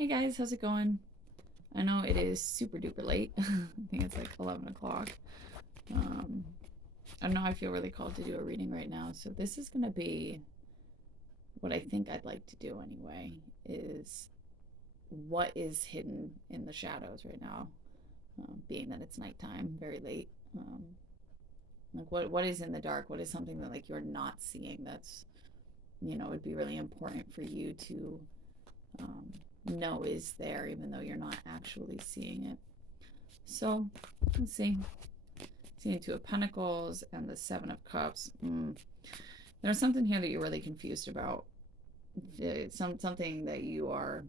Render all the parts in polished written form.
Hey guys, how's it going? I know it is super duper late. I think it's like 11 o'clock. Um, I don't know, I feel really called to do a reading right now. So this is going to be what I think I'd like to do anyway, is what is hidden in the shadows right now, being that it's nighttime, very late. Like what is in the dark? What is something that like you're not seeing that's, would be really important for you to um, know is there, even though you're not actually seeing it. So let's see. Seeing Two of Pentacles and the Seven of Cups. There's something here that you're really confused about. Something that you are.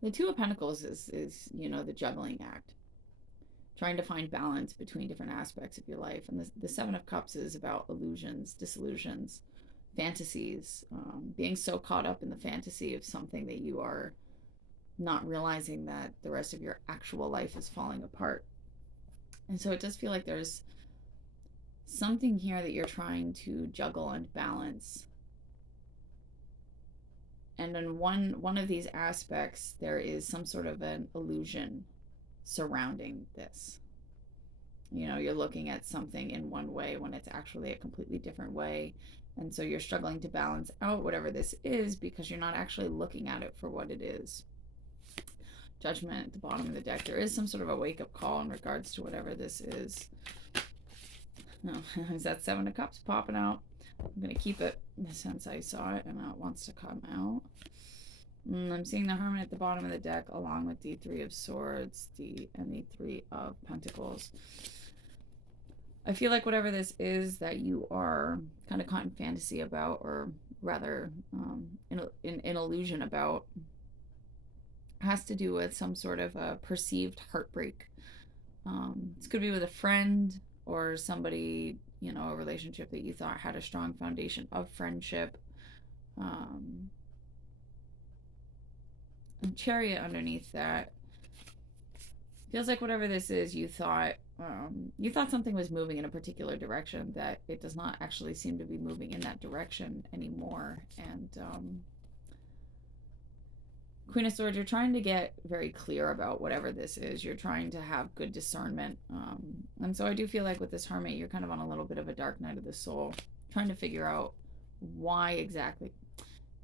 The Two of Pentacles is the juggling act, trying to find balance between different aspects of your life, and the Seven of Cups is about illusions, disillusions, fantasies, being so caught up in the fantasy of something that you are not realizing that the rest of your actual life is falling apart. And so it does feel like there's something here that you're trying to juggle and balance. And in one of these aspects, there is some sort of an illusion surrounding this. You're looking at something in one way when it's actually a completely different way. And so you're struggling to balance out whatever this is because you're not actually looking at it for what it is. Judgment at the bottom of the deck. There is some sort of a wake-up call in regards to whatever this is. No, is that Seven of Cups popping out? I'm going to keep it since I saw it and it wants to come out. I'm seeing the Hermit at the bottom of the deck along with the Three of Swords and the Three of Pentacles. I feel like whatever this is that you are kind of caught in fantasy about, or rather in illusion about, has to do with some sort of a perceived heartbreak. This could be with a friend or somebody, a relationship that you thought had a strong foundation of friendship. And Chariot underneath that feels like whatever this is, you thought something was moving in a particular direction, that it does not actually seem to be moving in that direction anymore. And Queen of Swords, you're trying to get very clear about whatever this is. You're trying to have good discernment. And so I do feel like with this Hermit, you're kind of on a little bit of a dark night of the soul, trying to figure out why exactly.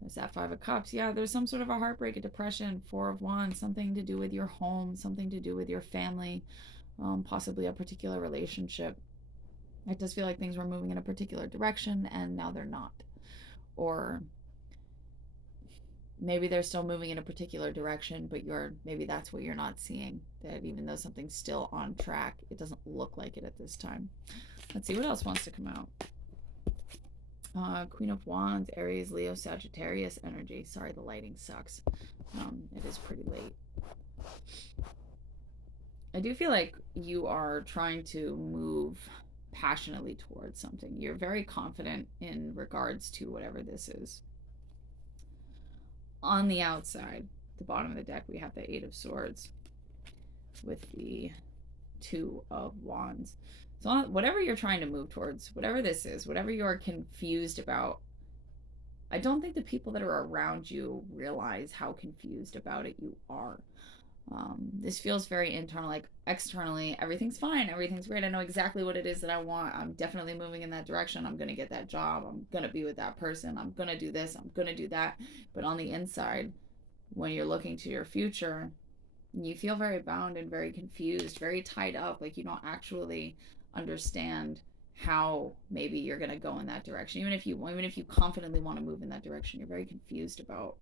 There's that Five of Cups. Yeah, there's some sort of a heartbreak, a depression. Four of Wands, something to do with your home, something to do with your family, possibly a particular relationship. It does feel like things were moving in a particular direction and now they're not. Or maybe they're still moving in a particular direction, but maybe that's what you're not seeing, that even though something's still on track, it doesn't look like it at this time. Let's see what else wants to come out. Queen of Wands, Aries, Leo, Sagittarius energy. Sorry, the lighting sucks. It is pretty late. I do feel like you are trying to move passionately towards something. You're very confident in regards to whatever this is. On the outside, the bottom of the deck, we have the Eight of Swords with the Two of Wands. So whatever you're trying to move towards, whatever this is, whatever you're confused about, I don't think the people that are around you realize how confused about it you are. This feels very internal. Like externally, everything's fine, everything's great. I know exactly what it is that I want. I'm definitely moving in that direction. I'm going to get that job. I'm going to be with that person. I'm going to do this. I'm going to do that. But on the inside, when you're looking to your future, you feel very bound and very confused, very tied up. Like you don't actually understand how maybe you're going to go in that direction. Even if you confidently want to move in that direction, you're very confused about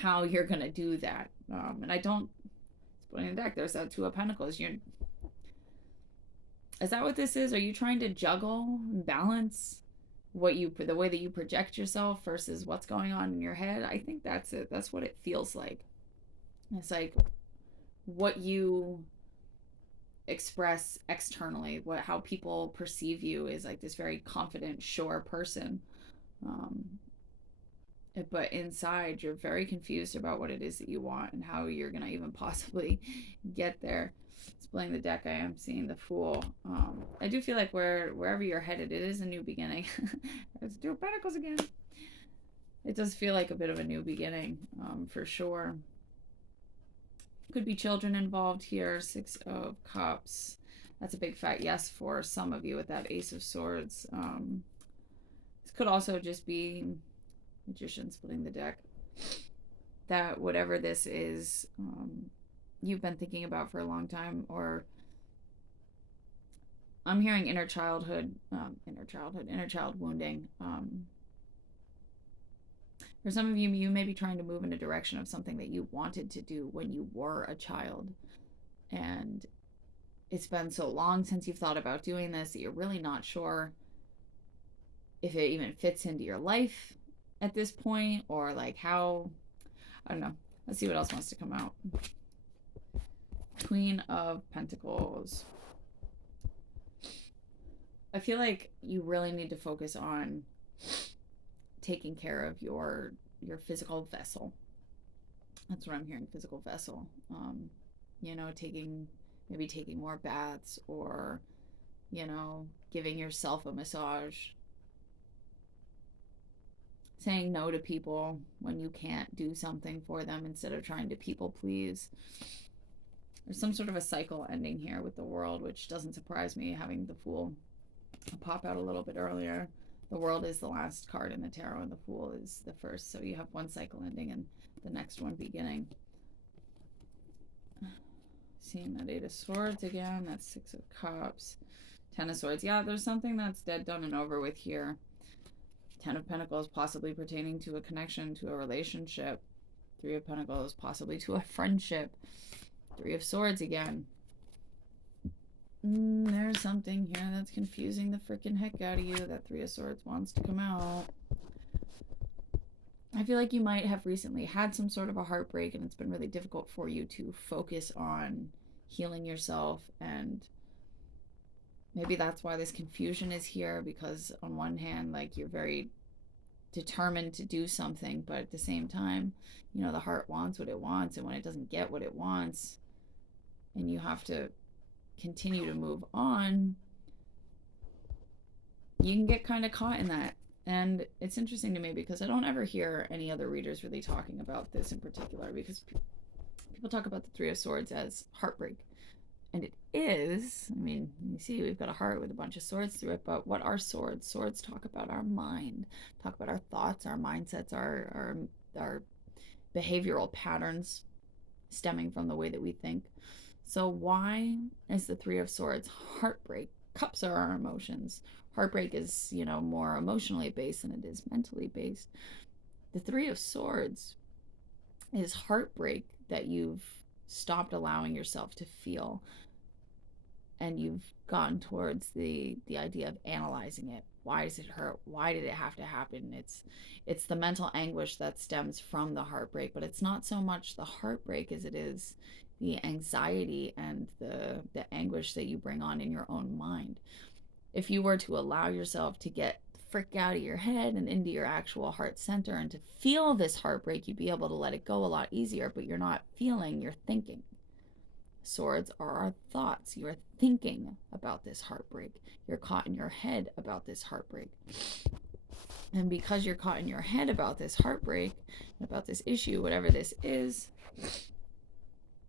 how you're going to do that. And I don't, it's putting in the deck, there's that Two of Pentacles. Is that what this is? Are you trying to juggle and balance the way that you project yourself versus what's going on in your head? I think that's it. That's what it feels like. It's like what you express externally, how people perceive you is like this very confident, sure person. But inside, you're very confused about what it is that you want and how you're going to even possibly get there. Splitting the deck, I am seeing the Fool. I do feel like wherever you're headed, it is a new beginning. There's Two of Pentacles again. It does feel like a bit of a new beginning, for sure. Could be children involved here. Six of Cups. That's a big fat yes for some of you with that Ace of Swords. This could also just be Magician splitting the deck. That whatever this is, you've been thinking about for a long time, or I'm hearing inner child wounding. For some of you, you may be trying to move in a direction of something that you wanted to do when you were a child. And it's been so long since you've thought about doing this that you're really not sure if it even fits into your life at this point, or like how, I don't know. Let's see what else wants to come out. Queen of Pentacles. I feel like you really need to focus on taking care of your physical vessel. That's what I'm hearing, physical vessel. You know, maybe taking more baths, or, you know, giving yourself a massage. Saying no to people when you can't do something for them instead of trying to people please. There's some sort of a cycle ending here with the World, which doesn't surprise me, having the Fool pop out a little bit earlier. The World is the last card in the tarot, and the Fool is the first. So you have one cycle ending and the next one beginning. Seeing that Eight of Swords again. That's Six of Cups. Ten of Swords. Yeah, there's something that's dead, done, and over with here. Ten of Pentacles, possibly pertaining to a connection, to a relationship. Three of Pentacles, possibly to a friendship. Three of Swords again. There's something here that's confusing the freaking heck out of you. That Three of Swords wants to come out. I feel like you might have recently had some sort of a heartbreak, and it's been really difficult for you to focus on healing yourself. And maybe that's why this confusion is here, because on one hand, like, you're very determined to do something, but at the same time, you know, the heart wants what it wants, and when it doesn't get what it wants, and you have to continue to move on, you can get kind of caught in that. And it's interesting to me because I don't ever hear any other readers really talking about this in particular, because people talk about the Three of Swords as heartbreak. And it is. I mean, you see, we've got a heart with a bunch of swords through it, but what are swords? Swords talk about our mind, talk about our thoughts, our mindsets, our behavioral patterns stemming from the way that we think. So why is the Three of Swords heartbreak? Cups are our emotions. Heartbreak is, you know, more emotionally based than it is mentally based. The Three of Swords is heartbreak that you've stopped allowing yourself to feel, and you've gone towards the idea of analyzing it. Why does it hurt? Why did it have to happen? It's the mental anguish that stems from the heartbreak, but it's not so much the heartbreak as it is the anxiety and the anguish that you bring on in your own mind. If you were to allow yourself to get the frick out of your head and into your actual heart center and to feel this heartbreak, you'd be able to let it go a lot easier, but you're not feeling, you're thinking. Swords are our thoughts. You're thinking about this heartbreak. You're caught in your head about this heartbreak. And because you're caught in your head about this heartbreak, about this issue, whatever this is,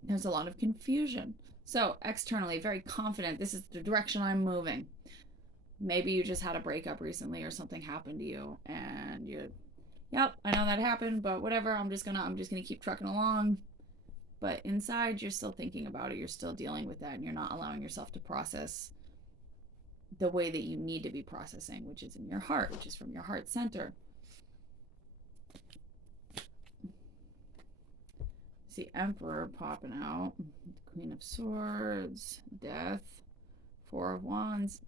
there's a lot of confusion. So externally, very confident, this is the direction I'm moving. Maybe you just had a breakup recently, or something happened to you, and you're, yep, I know that happened, but whatever, I'm just gonna keep trucking along. But inside, you're still thinking about it. You're still dealing with that, and you're not allowing yourself to process the way that you need to be processing, which is in your heart, which is from your heart center. See Emperor popping out. Queen of Swords, Death, Four of Wands.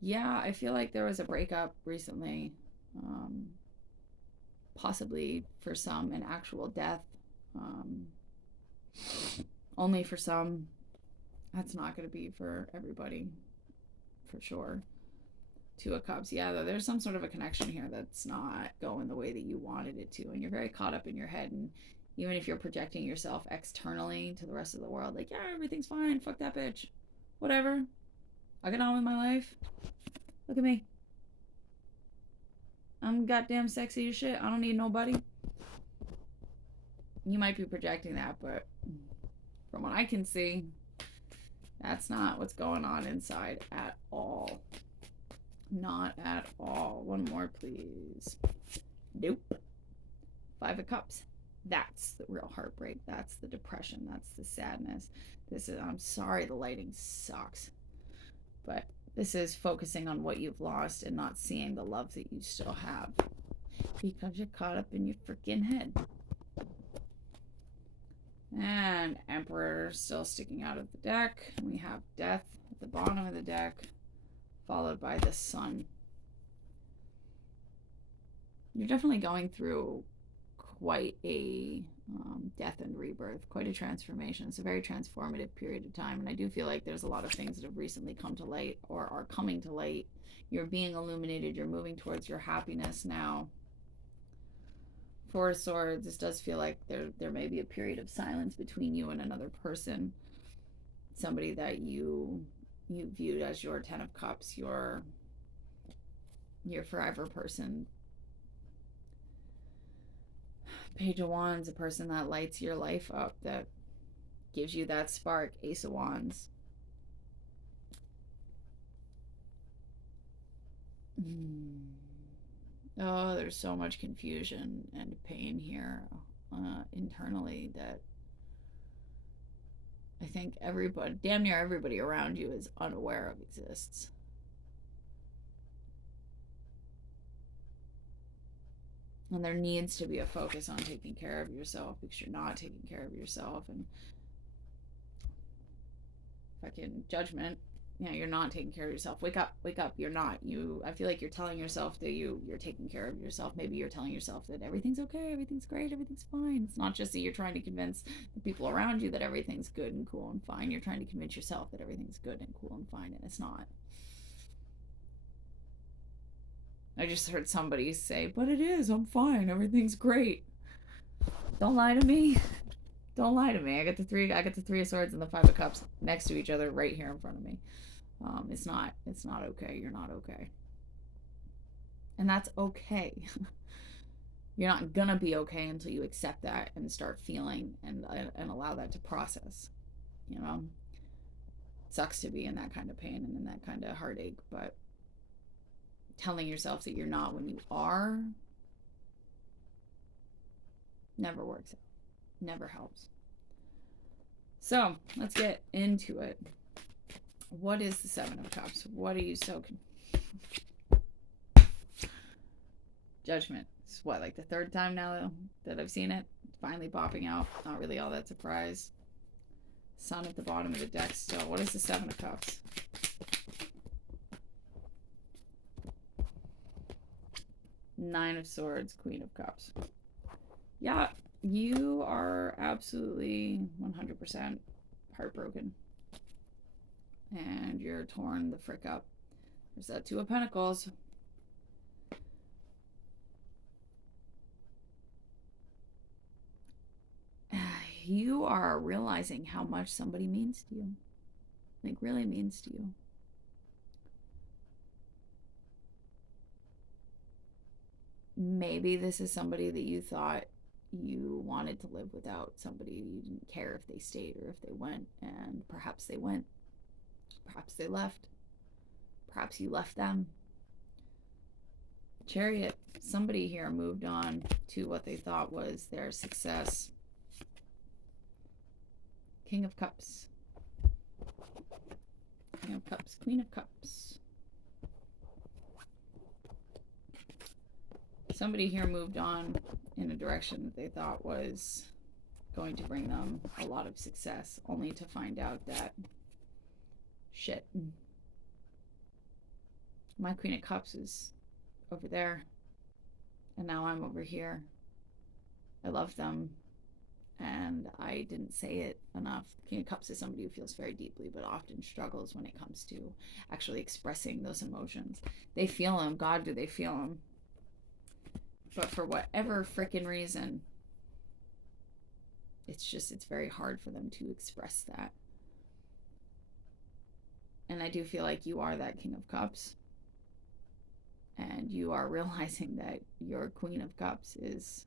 Yeah, I feel like there was a breakup recently. Possibly for some, an actual death. Only for some. That's not going to be for everybody, for sure. Two of Cups. Yeah, there's some sort of a connection here that's not going the way that you wanted it to, and you're very caught up in your head, and Even if you're projecting yourself externally to the rest of the world, like, yeah, everything's fine, fuck that bitch, whatever, I get on with my life, look at me, I'm goddamn sexy as shit, I don't need nobody. You might be projecting that, but from what I can see, that's not what's going on inside at all. Not at all. One more, please. Nope. Five of Cups. That's the real heartbreak. That's the depression. That's the sadness. This is, I'm sorry, the lighting sucks. But this is focusing on what you've lost and not seeing the love that you still have. Because you're caught up in your freaking head. And Emperor still sticking out of the deck. We have Death at the bottom of the deck, followed by the Sun. You're definitely going through quite a death and rebirth, quite a transformation. It's a very transformative period of time, and I do feel like there's a lot of things that have recently come to light or are coming to light. You're being illuminated. You're moving towards your happiness now. Four of Swords. This does feel like there may be a period of silence between you and another person, somebody that you viewed as your Ten of Cups, your forever person. Page of Wands, a person that lights your life up, that gives you that spark. Ace of Wands. Oh, there's so much confusion and pain here internally that I think everybody, damn near everybody around you, is unaware of exists. And there needs to be a focus on taking care of yourself, because you're not taking care of yourself. And fucking judgment, you know, you're not taking care of yourself. Wake up, you're not. I feel like you're telling yourself that you're taking care of yourself. Maybe you're telling yourself that everything's okay, everything's great, everything's fine. It's not just that you're trying to convince the people around you that everything's good and cool and fine. You're trying to convince yourself that everything's good and cool and fine, and it's not. I just heard somebody say, but it is, I'm fine, everything's great. Don't lie to me. Don't lie to me. I got the Three of Swords and the Five of Cups next to each other right here in front of me. It's not okay. You're not okay. And that's okay. You're not gonna be okay until you accept that and start feeling and allow that to process. You know, it sucks to be in that kind of pain and in that kind of heartache, but telling yourself that you're not when you are never works out. Never helps. So let's get into it. What is the Seven of Cups? What are you so Judgment. It's what, like the third time now that I've seen it? Finally popping out. Not really all that surprised. Sun at the bottom of the deck still. What is the Seven of Cups? Nine of Swords, Queen of Cups. Yeah, you are absolutely 100% heartbroken. And you're torn the frick up. There's that Two of Pentacles. You are realizing how much somebody means to you. Like, really means to you. Maybe this is somebody that you thought you wanted to live without, somebody you didn't care if they stayed or if they went, and perhaps they went, perhaps they left, perhaps you left them. Chariot, somebody here moved on to what they thought was their success. King of Cups. King of Cups, Queen of Cups. Somebody here moved on in a direction that they thought was going to bring them a lot of success, only to find out that shit. My Queen of Cups is over there, and now I'm over here. I love them, and I didn't say it enough. King of Cups is somebody who feels very deeply, but often struggles when it comes to actually expressing those emotions. They feel them. God, do they feel them? But for whatever freaking reason, it's very hard for them to express that. And I do feel like you are that King of Cups, and you are realizing that your Queen of Cups is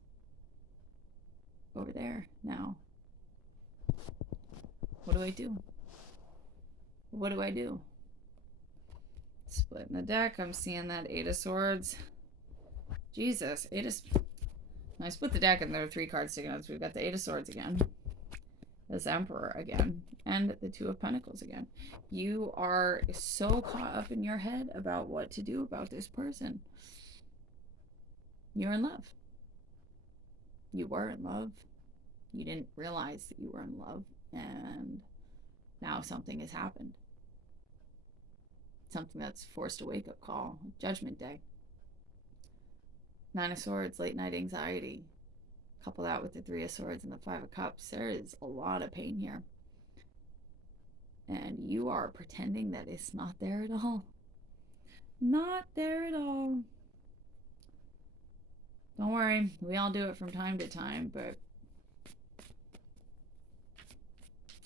over there now. What do I do? What do I do? Splitting the deck. I'm seeing that Eight of Swords. Jesus, Eight of... I split the deck and there are 3 cards sticking out. So we've got the Eight of Swords again, this Emperor again, and the Two of Pentacles again. You are so caught up in your head about what to do about this person. You're in love. You were in love. You didn't realize that you were in love, and now something has happened. Something that's forced a wake-up call. Judgment Day. 9 of Swords, late night anxiety. Couple that with the 3 of Swords and the 5 of Cups. There is a lot of pain here. And you are pretending that it's not there at all. Not there at all. Don't worry. We all do it from time to time, but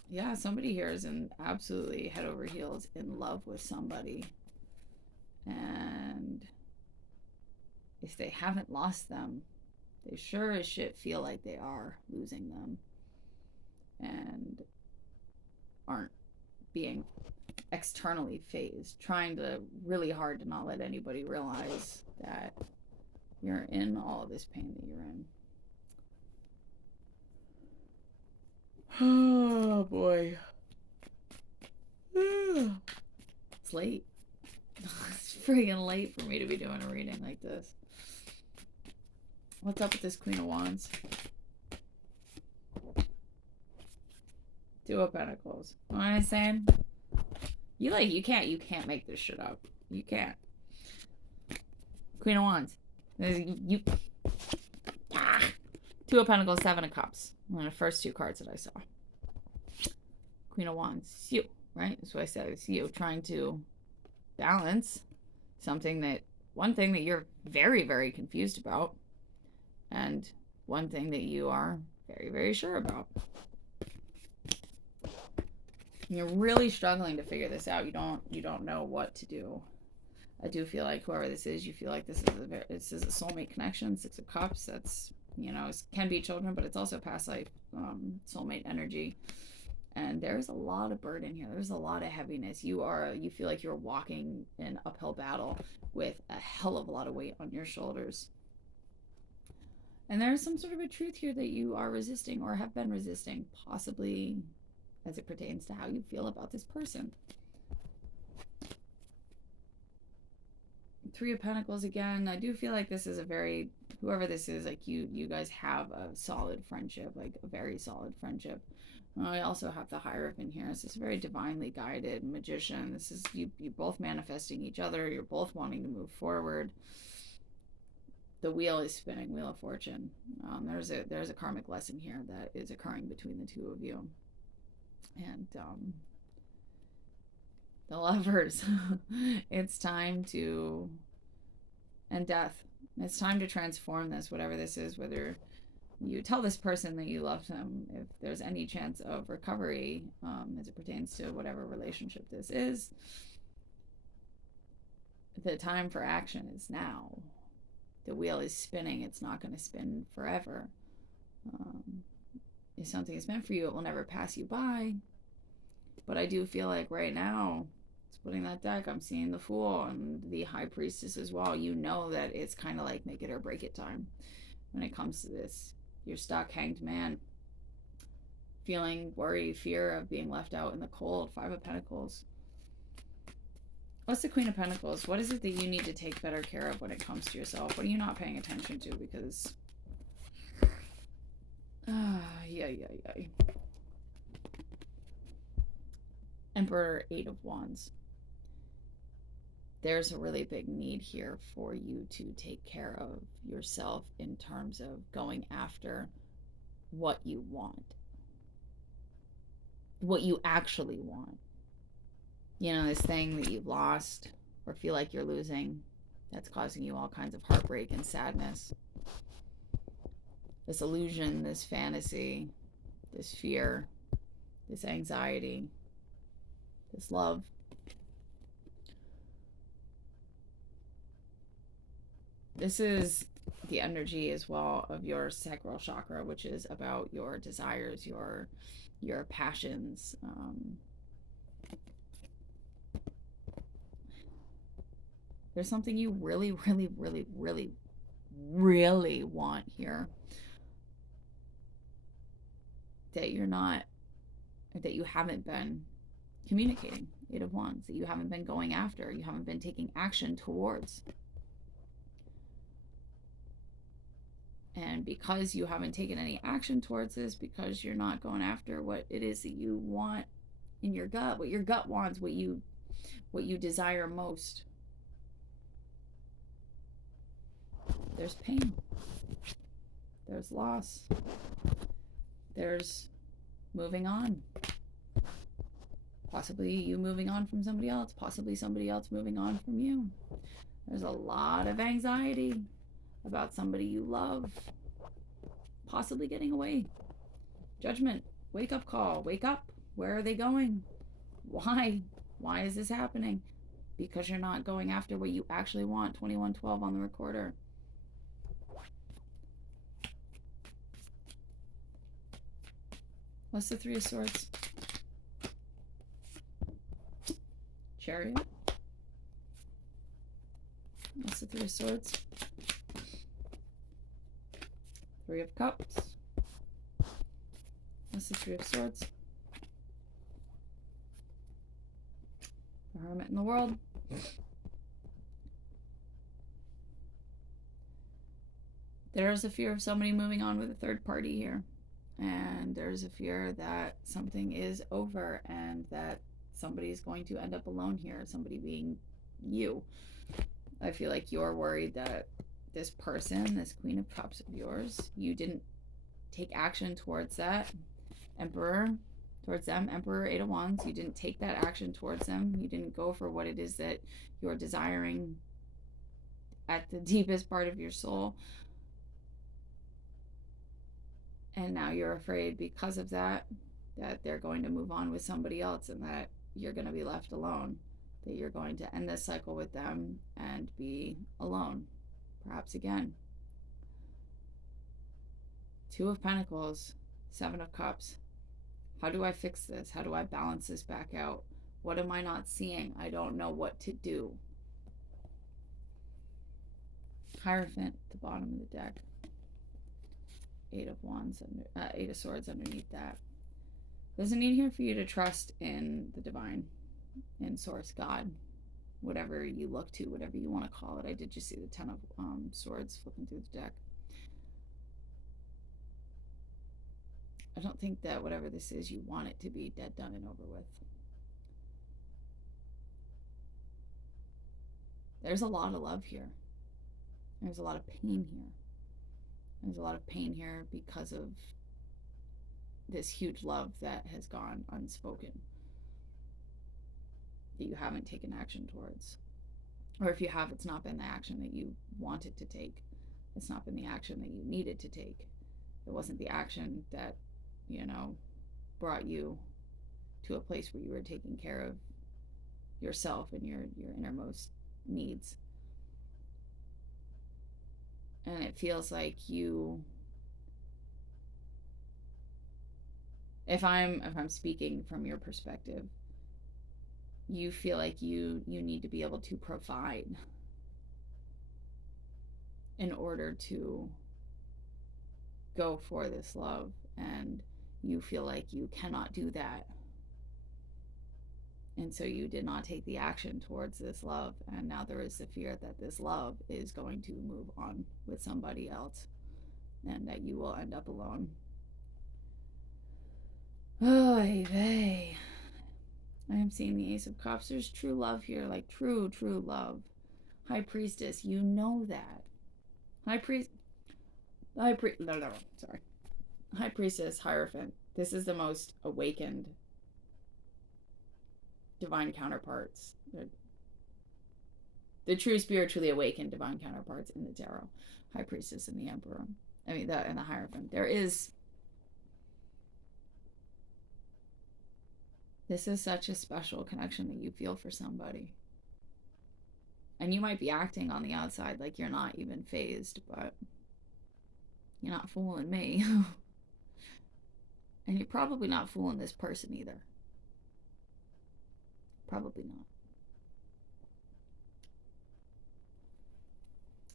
yeah, somebody here is absolutely head over heels in love with somebody. And if they haven't lost them, they sure as shit feel like they are losing them. And aren't being externally phased, trying to really hard to not let anybody realize that you're in all this pain that you're in. Oh boy. It's late. It's friggin' late for me to be doing a reading like this. What's up with this Queen of Wands? 2 of Pentacles. What am I saying? You can't make this shit up. You can't. Queen of Wands. You 2 of Pentacles, 7 of Cups. One of the first 2 cards that I saw. Queen of Wands. It's you, right? That's what I said. It's you trying to balance something that, one thing that you're very, very confused about, and one thing that you are very, very sure about. You're really struggling to figure this out. You don't know what to do. I do feel like whoever this is, you feel like this is a soulmate connection. 6 of Cups. That's, you know, it can be children, but it's also past life soulmate energy. And there's a lot of burden here. There's a lot of heaviness. You feel like you're walking an uphill battle with a hell of a lot of weight on your shoulders. And there's some sort of a truth here that you are resisting or have been resisting, possibly as it pertains to how you feel about this person. 3 of Pentacles again. I do feel like this is a very, whoever this is, like you guys have a solid friendship, like a very solid friendship. I also have the Hierophant here. This is very divinely guided magician. This is you both manifesting each other. You're both wanting to move forward. The wheel is spinning, Wheel of Fortune. There's a karmic lesson here that is occurring between the 2 of you. And the Lovers. It's time to, and Death. It's time to transform this, whatever this is, whether you tell this person that you love them, if there's any chance of recovery as it pertains to whatever relationship this is. The time for action is now. The wheel is spinning. It's not going to spin forever. If something is meant for you, it will never pass you by. But I do feel like right now, splitting that deck, I'm seeing the Fool and the High Priestess as well. You know that it's kind of like make it or break it time when it comes to this. You're stuck, Hanged Man. Feeling worry, fear of being left out in the cold. 5 of Pentacles. What's the Queen of Pentacles? What is it that you need to take better care of when it comes to yourself? What are you not paying attention to? Because yeah. Emperor, 8 of Wands. There's a really big need here for you to take care of yourself in terms of going after what you want. What you actually want. You know, this thing that you've lost or feel like you're losing that's causing you all kinds of heartbreak and sadness. This illusion, this fantasy, this fear, this anxiety, this love. This is the energy as well of your sacral chakra, which is about your desires, your passions. There's something you really, really, really, really, really want here that you're not, that you haven't been communicating. Eight of Wands, that you haven't been going after, you haven't been taking action towards. And because you haven't taken any action towards this, because you're not going after what it is that you want in your gut, what your gut wants, what you desire most, there's pain, there's loss, there's moving on. Possibly you moving on from somebody else, possibly somebody else moving on from you. There's a lot of anxiety about somebody you love possibly getting away. Judgment, wake up call, wake up. Where are they going? Why? Why is this happening? Because you're not going after what you actually want. 2112 on the recorder. What's the Three of Swords? Chariot. What's the Three of Swords? Three of Cups. What's the Three of Swords? The Hermit in the World. There's a fear of somebody moving on with a third party here. And there's a fear that something is over and that somebody is going to end up alone here, somebody being you. I feel like you're worried that this person, this Queen of Cups of yours, you didn't take action towards that. Emperor, towards them. Emperor, Eight of Wands, you didn't take that action towards them. You didn't go for what it is that you're desiring at the deepest part of your soul. And now you're afraid because of that they're going to move on with somebody else and that you're going to be left alone, that you're going to end this cycle with them and be alone, perhaps again. Two of Pentacles, Seven of Cups. How do I fix this? How do I balance this back out? What am I not seeing? I don't know what to do. Hierophant at the bottom of the deck. Eight of Wands, Eight of Swords underneath that. There's a need here for you to trust in the divine, in Source, God, whatever you look to, whatever you want to call it. I did just see the Ten of Swords flipping through the deck. I don't think that whatever this is, you want it to be dead, done, and over with. There's a lot of love here. There's a lot of pain here. There's a lot of pain here because of this huge love that has gone unspoken, that you haven't taken action towards. Or if you have, it's not been the action that you wanted to take. It's not been the action that you needed to take. It wasn't the action that, you know, brought you to a place where you were taking care of yourself and your innermost needs. And it feels like you, if I'm speaking from your perspective, you feel like you need to be able to provide in order to go for this love, and you feel like you cannot do that, and so you did not take the action towards this love, and now there is the fear that this love is going to move on with somebody else and that you will end up alone. Oh, vey. I am seeing the Ace of Cups. There's true love here, like true love. High Priestess, you know that. High Priestess, Hierophant. This is the most awakened divine counterparts. The true spiritually awakened divine counterparts in the tarot. High Priestess and the Emperor. And the Hierophant. There is This is such a special connection that you feel for somebody. And you might be acting on the outside like you're not even phased, but you're not fooling me. And you're probably not fooling this person either. Probably not.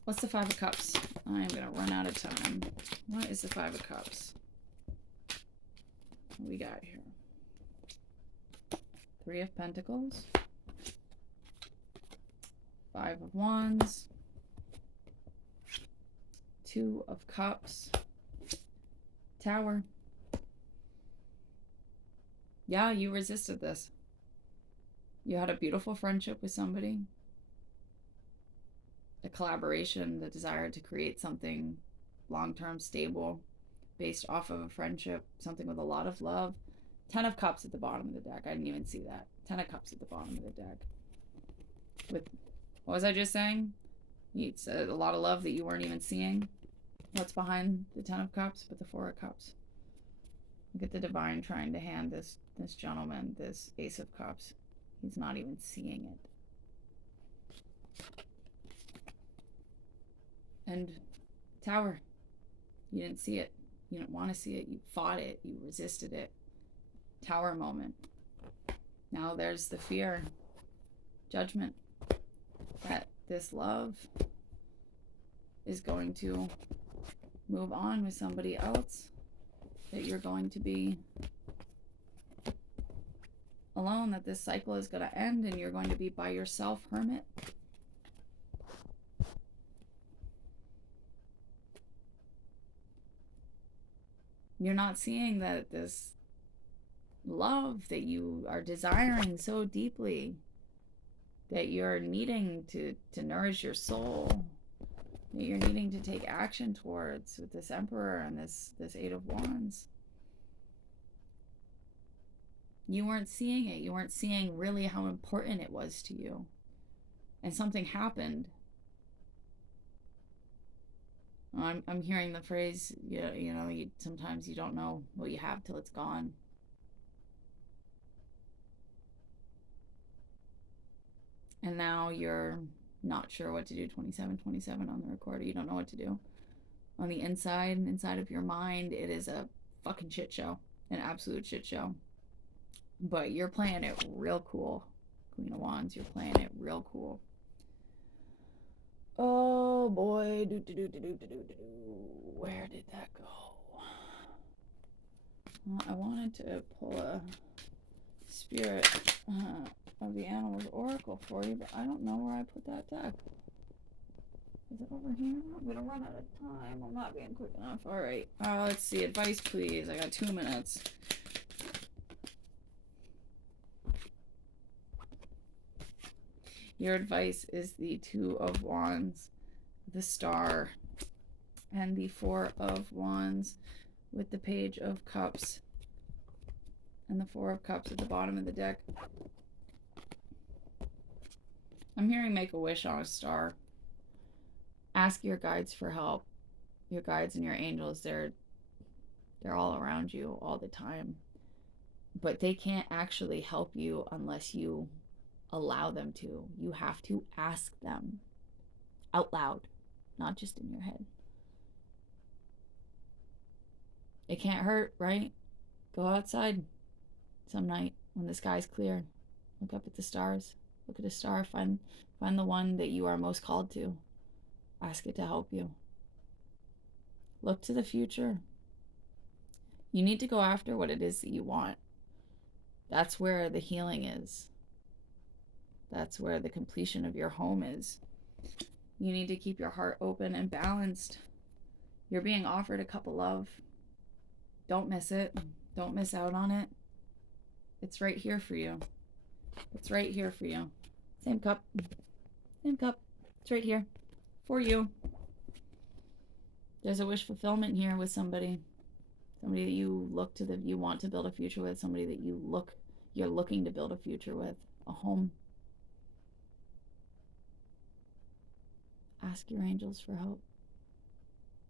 What's the Five of Cups? I am going to run out of time. What is the Five of Cups? What we got here? Three of Pentacles. Five of Wands. Two of Cups. Tower. Yeah, you resisted this. You had a beautiful friendship with somebody. A collaboration, the desire to create something long-term stable based off of a friendship, something with a lot of love. 10 of Cups at the bottom of the deck. I didn't even see that. 10 of Cups at the bottom of the deck. With, what was I just saying? It's a lot of love that you weren't even seeing. What's behind the 10 of Cups? But the 4 of Cups. Look at the divine trying to hand this gentleman this Ace of Cups. He's not even seeing it. And Tower. You didn't see it. You didn't want to see it. You fought it. You resisted it. Tower moment. Now there's the fear. Judgment. That this love is going to move on with somebody else. That you're going to be alone. That this cycle is going to end and you're going to be by yourself, hermit. You're not seeing that this love that you are desiring so deeply, that you're needing to nourish your soul, that you're needing to take action towards with this Emperor and this Eight of Wands. You weren't seeing it. You weren't seeing really how important it was to you. And something happened. I'm hearing the phrase, you know, sometimes you don't know what you have till it's gone. And now you're not sure what to do. 27 on the recorder. You don't know what to do. On the inside of your mind, it is a fucking shit show. An absolute shit show. But you're playing it real cool. Queen of Wands, you're playing it real cool. Oh boy. Where did that go? Well, I wanted to pull a Spirit of the Animals Oracle for you, but I don't know where I put that deck. Is it over here? I'm gonna run out of time. I'm not being quick enough. Alright. Let's see. Advice, please. I got 2 minutes. Your advice is the Two of Wands, the Star, and the Four of Wands with the Page of Cups and the Four of Cups at the bottom of the deck. I'm hearing make a wish on a star. Ask your guides for help. Your guides and your angels, they're all around you all the time. But they can't actually help you unless you allow them to. You have to ask them out loud, not just in your head. It can't hurt, right? Go outside some night when the sky's clear. Look up at the stars. Look at a star. Find the one that you are most called to. Ask it to help you. Look to the future. You need to go after what it is that you want. That's where the healing is. That's where the completion of your home is. You need to keep your heart open and balanced. You're being offered a cup of love. Don't miss it. Don't miss out on it. It's right here for you. It's right here for you. Same cup. Same cup. It's right here for you. There's a wish fulfillment here with somebody. Somebody that you look to, that you want to build a future with. Somebody that you're looking to build a future with. A home. Ask your angels for help.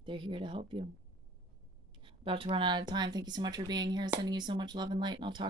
They're here to help you. About to run out of time. Thank you so much for being here. Sending you so much love and light, and I'll talk to you